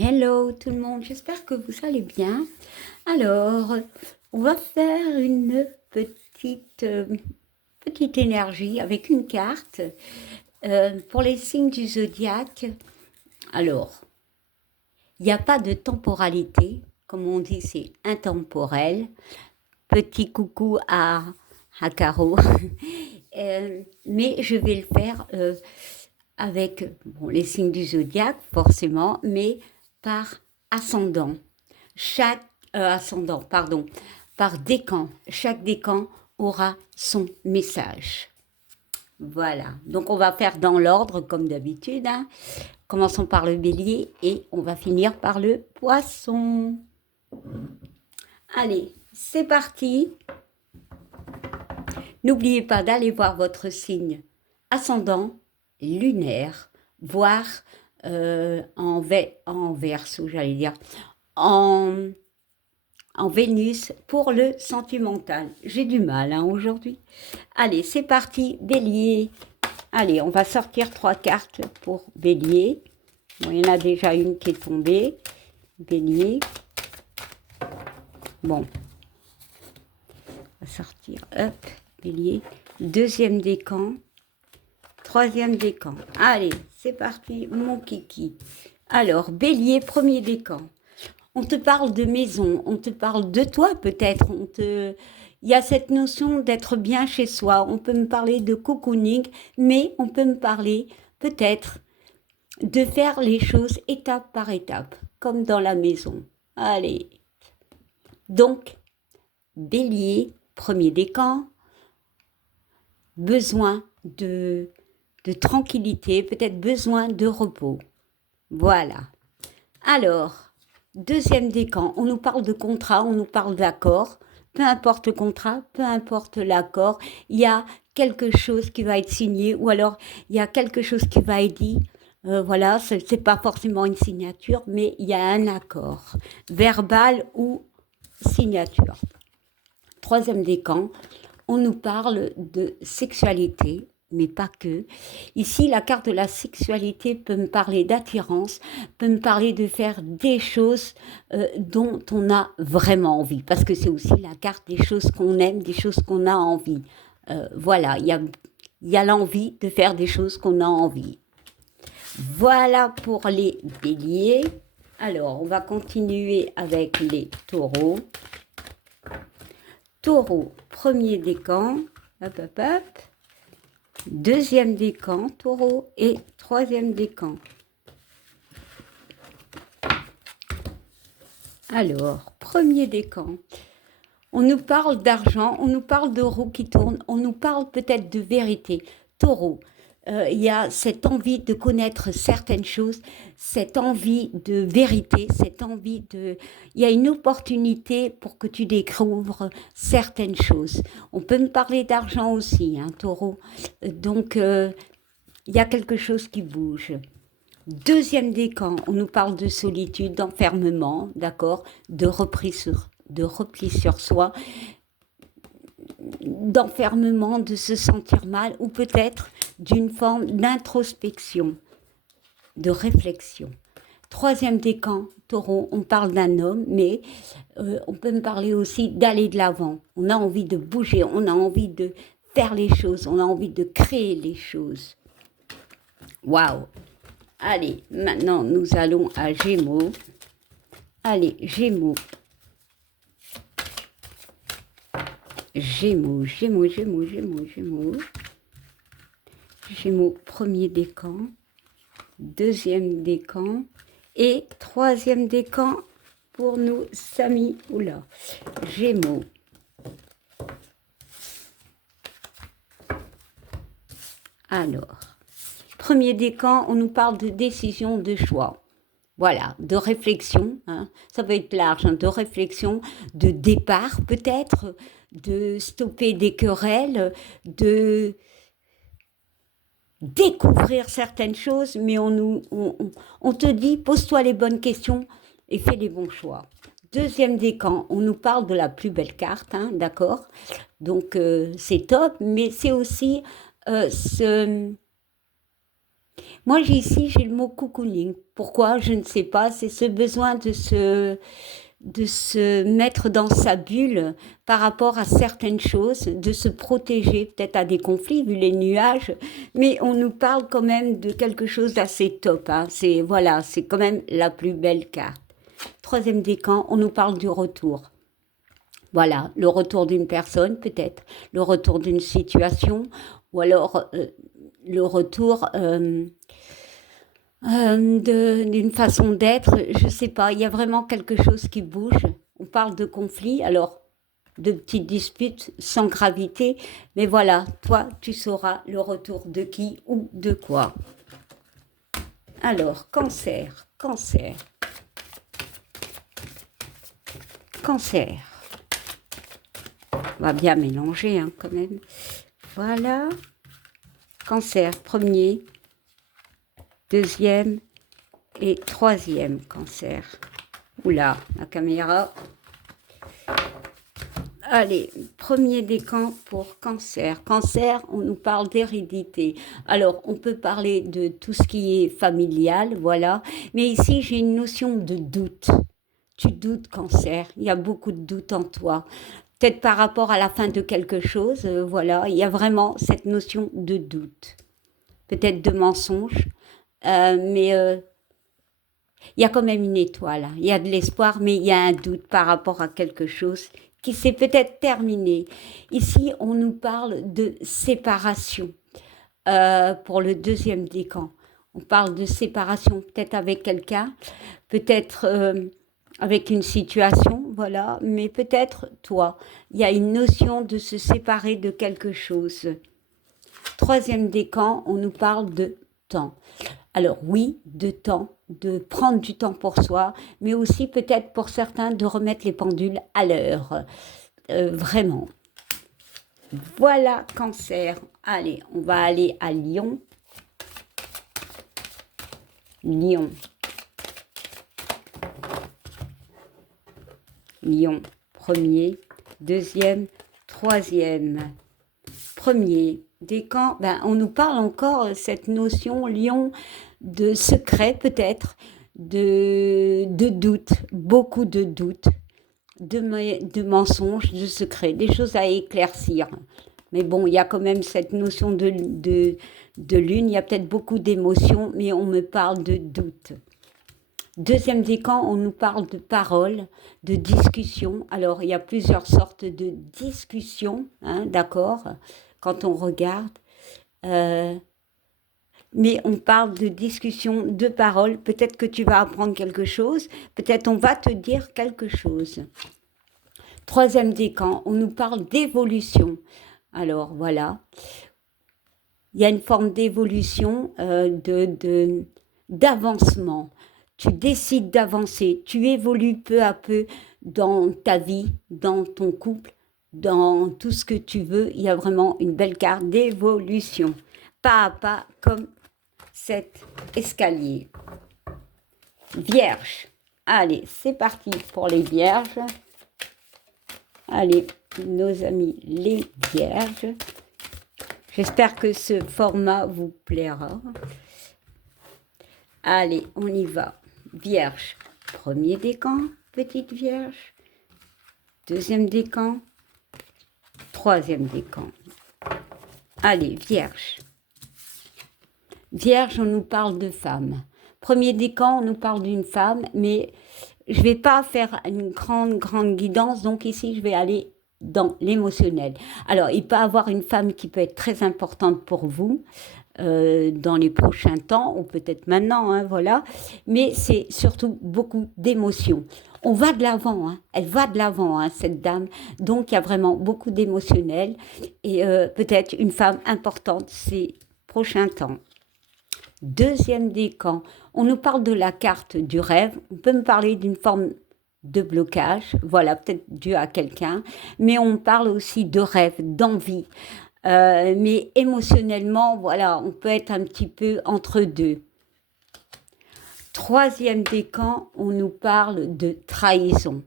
Hello tout le monde, j'espère que vous allez bien. Alors, on va faire une petite énergie avec une carte pour les signes du zodiaque. Alors, il n'y a pas de temporalité, comme on dit, c'est intemporel. Petit coucou à Caro. Mais je vais le faire avec bon, les signes du zodiaque, forcément, mais par ascendant. Chaque ascendant, pardon, par décan. Chaque décan aura son message. Voilà. Donc on va faire dans l'ordre comme d'habitude, hein. Commençons par le bélier et on va finir par le poisson. Allez, c'est parti. N'oubliez pas d'aller voir votre signe ascendant, lunaire, voire en verso, j'allais dire, en, en Vénus pour le sentimental. J'ai du mal hein, aujourd'hui. Allez, c'est parti, bélier. Allez, on va sortir 3 cartes pour bélier. Bon, il y en a déjà une qui est tombée. Bélier. Bon. On va sortir, hop, bélier. Deuxième décan. Troisième décan. Allez, c'est parti, mon kiki. Alors, bélier, premier décan. On te parle de maison, on te parle de toi peut-être. Il y a cette notion d'être bien chez soi. On peut me parler de cocooning, mais on peut me parler peut-être de faire les choses étape par étape, comme dans la maison. Allez. Donc, bélier, premier décan, besoin de tranquillité, peut-être besoin de repos. Voilà. Alors, deuxième décan, on nous parle de contrat, on nous parle d'accord. Peu importe le contrat, peu importe l'accord, il y a quelque chose qui va être signé ou alors il y a quelque chose qui va être dit. Voilà, c'est pas forcément une signature, mais il y a un accord, verbal ou signature. Troisième décan, on nous parle de sexualité, mais pas que. Ici, la carte de la sexualité peut me parler d'attirance, peut me parler de faire des choses dont on a vraiment envie, parce que c'est aussi la carte des choses qu'on aime, des choses qu'on a envie. Voilà, il y a l'envie de faire des choses qu'on a envie. Voilà pour les béliers. Alors, on va continuer avec les taureaux. Taureau, premier décan, hop, hop, hop. Deuxième décan, taureau, et troisième décan. Alors, premier décan. On nous parle d'argent, on nous parle d'euros qui tournent, on nous parle peut-être de vérité. Taureau, il y a cette envie de connaître certaines choses, cette envie de vérité, cette envie de... Il y a une opportunité pour que tu découvres certaines choses. On peut me parler d'argent aussi, hein, taureau. Donc, il y a quelque chose qui bouge. Deuxième décan, on nous parle de solitude, d'enfermement, d'accord, de repli sur soi, d'enfermement, de se sentir mal, ou peut-être d'une forme d'introspection, de réflexion. Troisième décan, taureau, on parle d'un homme, mais on peut me parler aussi d'aller de l'avant. On a envie de bouger, on a envie de faire les choses, on a envie de créer les choses. Waouh! Allez, maintenant nous allons à Gémeaux. Allez, Gémeaux. Gémeaux, Gémeaux, Gémeaux, Gémeaux, Gémeaux. Gémeaux, premier décan, deuxième décan et troisième décan pour nous, Samy. Oula, Gémeaux. Alors, premier décan, on nous parle de décision, de choix. Voilà, de réflexion, hein, ça peut être large, hein, de réflexion, de départ peut-être, de stopper des querelles, de découvrir certaines choses, mais on te dit, pose-toi les bonnes questions et fais les bons choix. Deuxième décan, on nous parle de la plus belle carte, hein, d'accord. Donc c'est top, mais c'est aussi ce... Moi, j'ai le mot cocooning. Pourquoi? Je ne sais pas. C'est ce besoin de se mettre dans sa bulle par rapport à certaines choses, de se protéger peut-être à des conflits vu les nuages, mais on nous parle quand même de quelque chose d'assez top, hein. C'est voilà, c'est quand même la plus belle carte. Troisième décan, on nous parle du retour. Voilà, le retour d'une personne peut-être, le retour d'une situation, ou alors le retour d'une façon d'être, je sais pas, il y a vraiment quelque chose qui bouge. On parle de conflit, alors de petites disputes sans gravité, mais voilà, toi, tu sauras le retour de qui ou de quoi. Alors, cancer, cancer, cancer. On va bien mélanger hein, quand même. Voilà, cancer, premier, deuxième et troisième cancer. Oula, la caméra. Allez, premier décan pour cancer. Cancer, on nous parle d'hérédité. Alors, on peut parler de tout ce qui est familial, voilà. Mais ici, j'ai une notion de doute. Tu doutes, cancer. Il y a beaucoup de doutes en toi. Peut-être par rapport à la fin de quelque chose, voilà. Il y a vraiment cette notion de doute. Peut-être de mensonge. Mais il y a quand même une étoile, hein. Il y a de l'espoir, mais il y a un doute par rapport à quelque chose qui s'est peut-être terminé. Ici, on nous parle de séparation pour le deuxième décan. On parle de séparation peut-être avec quelqu'un, peut-être avec une situation, voilà, mais peut-être toi. Il y a une notion de se séparer de quelque chose. Troisième décan, on nous parle de temps. Alors oui, de temps, de prendre du temps pour soi, mais aussi peut-être pour certains de remettre les pendules à l'heure. Vraiment. Voilà, cancer. Allez, on va aller à Lion. Lion. Lion, premier, deuxième, troisième. Premier, décan, ben, on nous parle encore cette notion, Lion, de secret peut-être, de doute, beaucoup de doutes, de mensonges, de secrets, des choses à éclaircir. Mais bon, il y a quand même cette notion de lune, il y a peut-être beaucoup d'émotions, mais on me parle de doute. Deuxième décan, on nous parle de paroles, de discussions. Alors, il y a plusieurs sortes de discussions, hein, d'accord, quand on regarde. Mais on parle de discussion, de paroles. Peut-être que tu vas apprendre quelque chose, peut-être on va te dire quelque chose. Troisième décan, on nous parle d'évolution. Alors voilà, il y a une forme d'évolution, d'avancement. Tu décides d'avancer, tu évolues peu à peu dans ta vie, dans ton couple, dans tout ce que tu veux. Il y a vraiment une belle carte d'évolution, pas à pas comme cet escalier. Vierge. Allez, c'est parti pour les vierges. Allez, nos amis les vierges. J'espère que ce format vous plaira. Allez, on y va. Vierge. Premier décan, petite vierge. Deuxième décan. Troisième décan. Allez, vierge. Vierge, on nous parle de femme. Premier décan, on nous parle d'une femme, mais je ne vais pas faire une grande guidance, donc ici, je vais aller dans l'émotionnel. Alors, il peut y avoir une femme qui peut être très importante pour vous dans les prochains temps, ou peut-être maintenant, hein, voilà, mais c'est surtout beaucoup d'émotions. On va de l'avant, hein. Elle va de l'avant, hein, cette dame, donc il y a vraiment beaucoup d'émotionnel, et peut-être une femme importante ces prochains temps. Deuxième décan, on nous parle de la carte du rêve, on peut me parler d'une forme de blocage, voilà, peut-être dû à quelqu'un, mais on parle aussi de rêve, d'envie, mais émotionnellement, voilà, on peut être un petit peu entre deux. Troisième décan, on nous parle de trahison.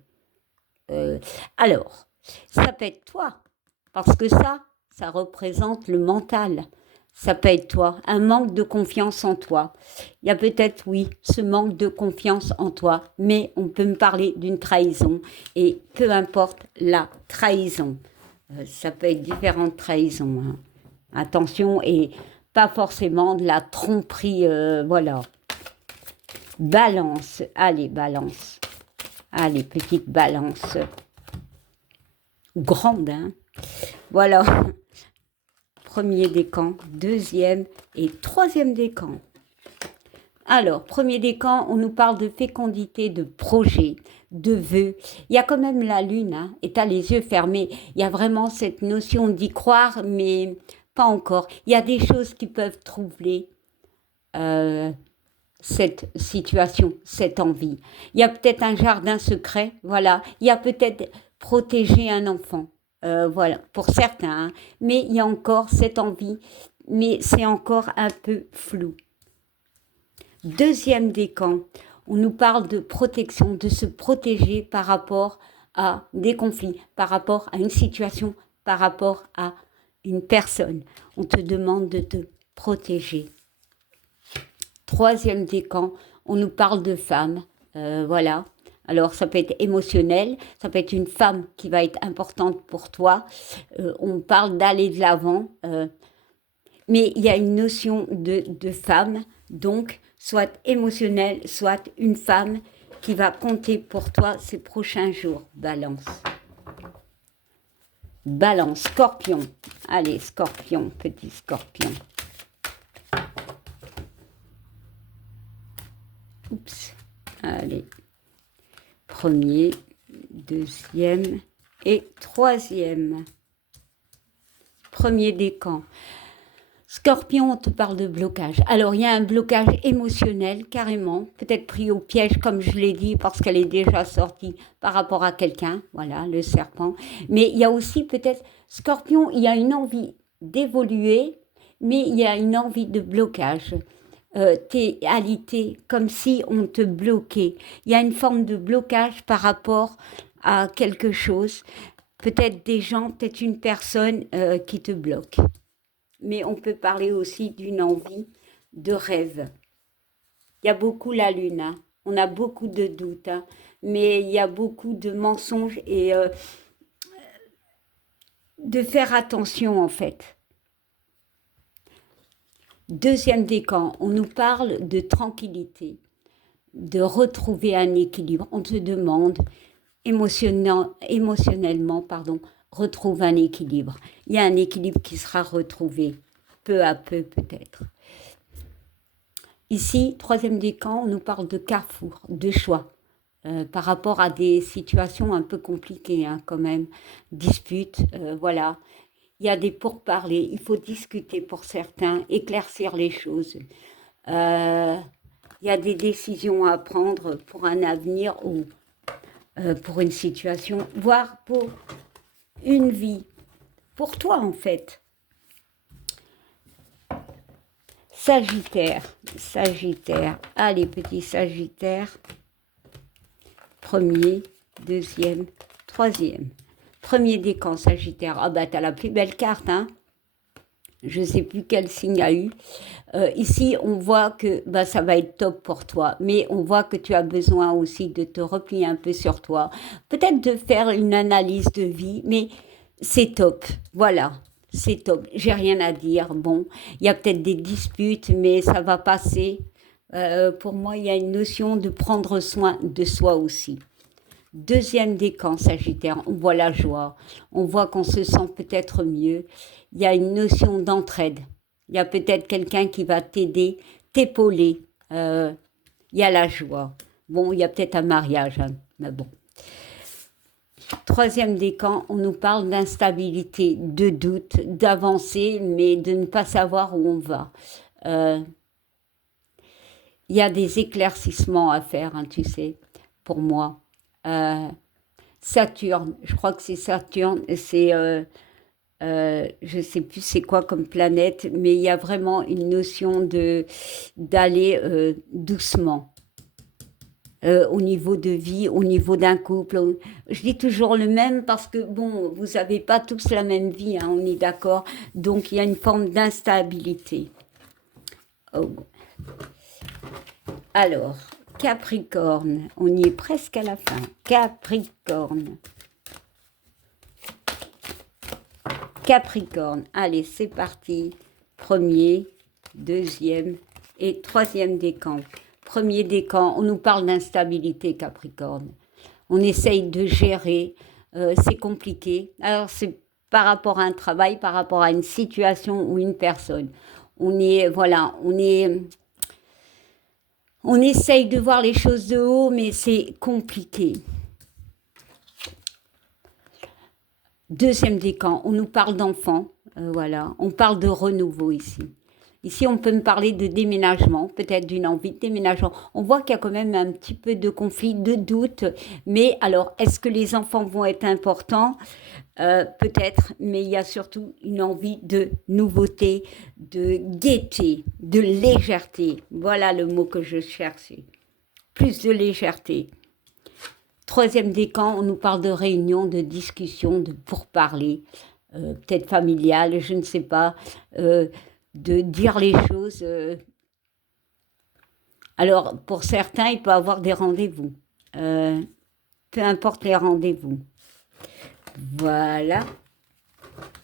Alors, ça peut être toi, parce que ça représente le mental. Ça peut être toi, un manque de confiance en toi. Il y a peut-être, oui, ce manque de confiance en toi, mais on peut me parler d'une trahison, et peu importe la trahison. Ça peut être différentes trahisons, hein. Attention, et pas forcément de la tromperie, voilà. Balance, allez, balance. Allez, petite balance. Grande, hein. Voilà. Premier décan, deuxième et troisième décan. Alors, premier décan, on nous parle de fécondité, de projet, de vœux. Il y a quand même la lune, hein, et tu as les yeux fermés. Il y a vraiment cette notion d'y croire, mais pas encore. Il y a des choses qui peuvent troubler cette situation, cette envie. Il y a peut-être un jardin secret, voilà. Il y a peut-être protéger un enfant, voilà, pour certains. Hein. Mais il y a encore cette envie, mais c'est encore un peu flou. Deuxième décan, on nous parle de protection, de se protéger par rapport à des conflits, par rapport à une situation, par rapport à une personne. On te demande de te protéger. Troisième décan, on nous parle de femmes, voilà. Alors ça peut être émotionnel, ça peut être une femme qui va être importante pour toi. On parle d'aller de l'avant, mais il y a une notion de femme, donc soit émotionnelle, soit une femme qui va compter pour toi ces prochains jours. Balance. Balance, scorpion. Allez, scorpion, petit scorpion. Oups. Allez. Premier, deuxième et troisième. Premier décan. Scorpion, on te parle de blocage. Alors, il y a un blocage émotionnel, carrément, peut-être pris au piège, comme je l'ai dit, parce qu'elle est déjà sortie par rapport à quelqu'un, voilà, le serpent. Mais il y a aussi peut-être, Scorpion, il y a une envie d'évoluer, mais il y a une envie de blocage. T'es alité, comme si on te bloquait. Il y a une forme de blocage par rapport à quelque chose. Peut-être des gens, peut-être une personne qui te bloque. Mais on peut parler aussi d'une envie de rêve. Il y a beaucoup la lune, hein. On a beaucoup de doutes, hein. Mais il y a beaucoup de mensonges et de faire attention en fait. Deuxième décan, on nous parle de tranquillité, de retrouver un équilibre. On te demande émotionnellement, retrouve un équilibre. Il y a un équilibre qui sera retrouvé, peu à peu peut-être. Ici, troisième décan, on nous parle de carrefour, de choix, par rapport à des situations un peu compliquées, hein, quand même, disputes, voilà. Il y a des pourparlers, il faut discuter pour certains, éclaircir les choses. Il y a des décisions à prendre pour un avenir ou pour une situation, voire pour une vie, pour toi en fait. Sagittaire, Sagittaire, allez petit Sagittaire, premier, deuxième, troisième. Premier décan Sagittaire, ah bah t'as la plus belle carte, hein. Je ne sais plus quel signe a eu. Ici, on voit que bah, ça va être top pour toi, mais on voit que tu as besoin aussi de te replier un peu sur toi, peut-être de faire une analyse de vie, mais c'est top, voilà, c'est top. J'ai rien à dire. Bon, il y a peut-être des disputes, mais ça va passer. Pour moi, il y a une notion de prendre soin de soi aussi. Deuxième décan Sagittaire, on voit la joie, on voit qu'on se sent peut-être mieux. Il y a une notion d'entraide. Il y a peut-être quelqu'un qui va t'aider, t'épauler. Il y a la joie. Bon, il y a peut-être un mariage, hein, mais bon. Troisième décan, on nous parle d'instabilité, de doute, d'avancer, mais de ne pas savoir où on va. Il y a des éclaircissements à faire, hein, tu sais, pour moi. Saturne, je crois que c'est Saturne, c'est, je ne sais plus c'est quoi comme planète, mais il y a vraiment une notion d'aller doucement. au niveau de vie, au niveau d'un couple. Je dis toujours le même parce que, bon, vous n'avez pas tous la même vie, hein, on est d'accord. Donc, il y a une forme d'instabilité. Oh. Alors, Capricorne, on y est presque à la fin. Capricorne. Capricorne, allez, c'est parti. Premier, deuxième et troisième décan. Premier décan, on nous parle d'instabilité, Capricorne. On essaye de gérer, c'est compliqué. Alors, c'est par rapport à un travail, par rapport à une situation ou une personne. On est, voilà, on essaye de voir les choses de haut, mais c'est compliqué. Deuxième décan, on nous parle d'enfants, voilà, on parle de renouveau ici. Ici, on peut me parler de déménagement, peut-être d'une envie de déménagement. On voit qu'il y a quand même un petit peu de conflit, de doute. Mais alors, est-ce que les enfants vont être importants? Peut-être, mais il y a surtout une envie de nouveauté, de gaieté, de légèreté. Voilà le mot que je cherchais. Plus de légèreté. Troisième décan, on nous parle de réunion, de discussion, de pourparler, peut-être familiale, je ne sais pas, de dire les choses. Alors, pour certains, il peut y avoir des rendez-vous, peu importe les rendez-vous. Voilà.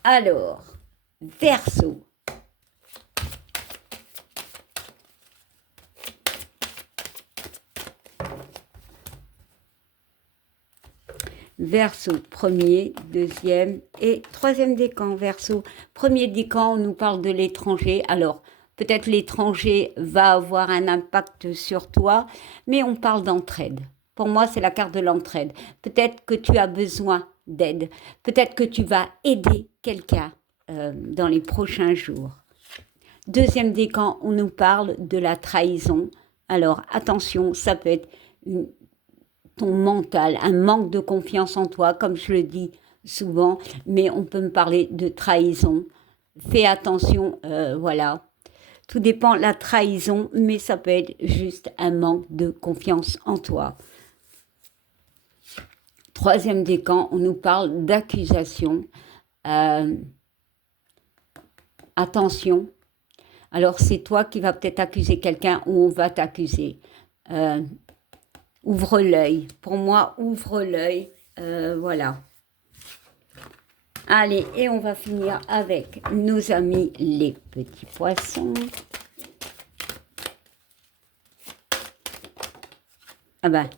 Alors, Verseau. Verseau, premier, deuxième et troisième décan. Verseau, premier décan, on nous parle de l'étranger. Alors, peut-être l'étranger va avoir un impact sur toi, mais on parle d'entraide. Pour moi, c'est la carte de l'entraide. Peut-être que tu as besoin d'aide. Peut-être que tu vas aider quelqu'un dans les prochains jours. Deuxième décan, on nous parle de la trahison. Alors, attention, ça peut être ton mental, un manque de confiance en toi, comme je le dis souvent, mais on peut me parler de trahison. Fais attention, voilà. Tout dépend de la trahison, mais ça peut être juste un manque de confiance en toi. Troisième décan, on nous parle d'accusation. Attention. Alors, c'est toi qui vas peut-être accuser quelqu'un ou on va t'accuser. Ouvre l'œil. Pour moi, ouvre l'œil. Voilà. Allez, et on va finir avec nos amis les petits poissons. Ah ben,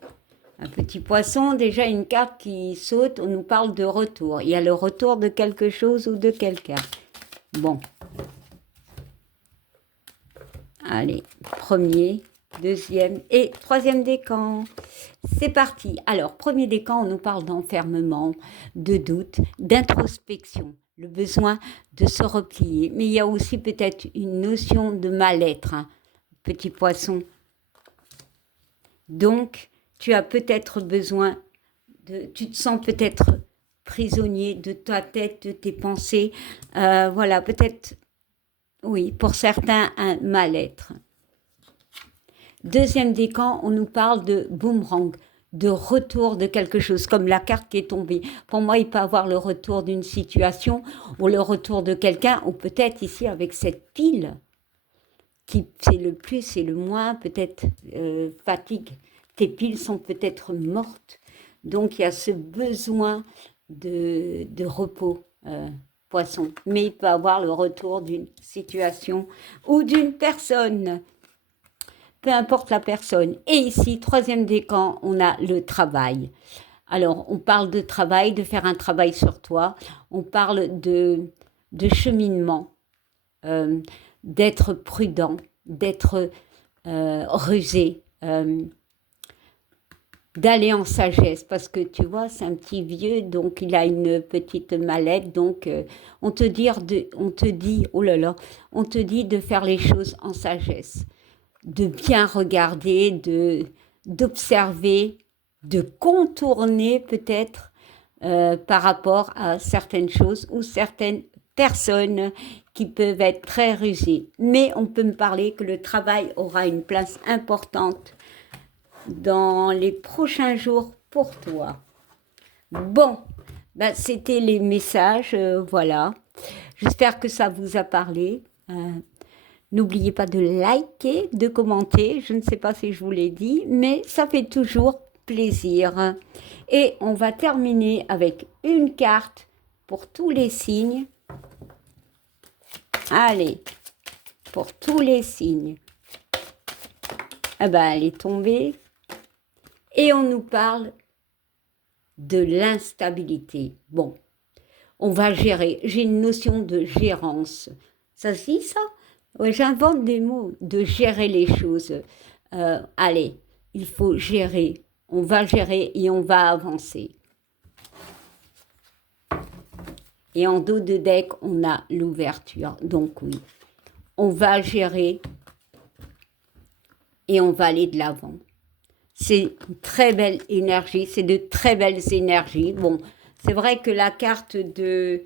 un petit poisson, déjà une carte qui saute, on nous parle de retour. Il y a le retour de quelque chose ou de quelqu'un. Bon. Allez, premier, deuxième et troisième décan. C'est parti. Alors, premier décan, on nous parle d'enfermement, de doute, d'introspection, le besoin de se replier. Mais il y a aussi peut-être une notion de mal-être, hein, petit poisson. Donc, tu as peut-être besoin tu te sens peut-être prisonnier de ta tête, de tes pensées. Voilà, peut-être, oui, pour certains, un mal-être. Deuxième décan, on nous parle de boomerang, de retour de quelque chose, comme la carte qui est tombée. Pour moi, il peut y avoir le retour d'une situation ou le retour de quelqu'un, ou peut-être ici avec cette pile, qui c'est le plus et le moins, peut-être fatigue. Tes piles sont peut-être mortes. Donc, il y a ce besoin de repos, poisson. Mais il peut y avoir le retour d'une situation ou d'une personne. Peu importe la personne. Et ici, troisième décan, on a le travail. Alors, on parle de travail, de faire un travail sur toi. On parle de cheminement, d'être prudent, d'être rusé, d'aller en sagesse. Parce que tu vois, c'est un petit vieux, donc il a une petite mallette. Donc, on te dit, oh là là, on te dit de faire les choses en sagesse, de bien regarder, d'observer, de contourner peut-être par rapport à certaines choses ou certaines personnes qui peuvent être très rusées. Mais on peut me parler que le travail aura une place importante dans les prochains jours pour toi. Bon, ben, c'était les messages, voilà. J'espère que ça vous a parlé. N'oubliez pas de liker, de commenter. Je ne sais pas si je vous l'ai dit, mais ça fait toujours plaisir. Et on va terminer avec une carte pour tous les signes. Allez, pour tous les signes. Ah ben, elle est tombée. Et on nous parle de l'instabilité. Bon, on va gérer. J'ai une notion de gérance. Ça se dit ça? Ouais, j'invente des mots. De gérer les choses. Allez, il faut gérer. On va gérer et on va avancer. Et en dos de deck, on a l'ouverture. Donc oui, on va gérer et on va aller de l'avant. C'est une très belle énergie, c'est de très belles énergies. Bon, c'est vrai que la carte euh,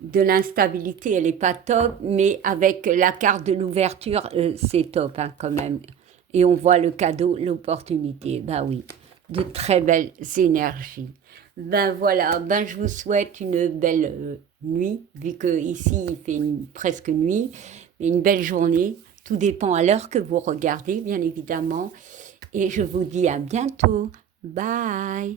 de l'instabilité, elle n'est pas top, mais avec la carte de l'ouverture, c'est top hein, quand même. Et on voit le cadeau, l'opportunité. Ben oui, de très belles énergies. Ben voilà, ben je vous souhaite une belle nuit, vu que ici il fait presque nuit, mais une belle journée. Tout dépend à l'heure que vous regardez, bien évidemment. Et je vous dis à bientôt. Bye.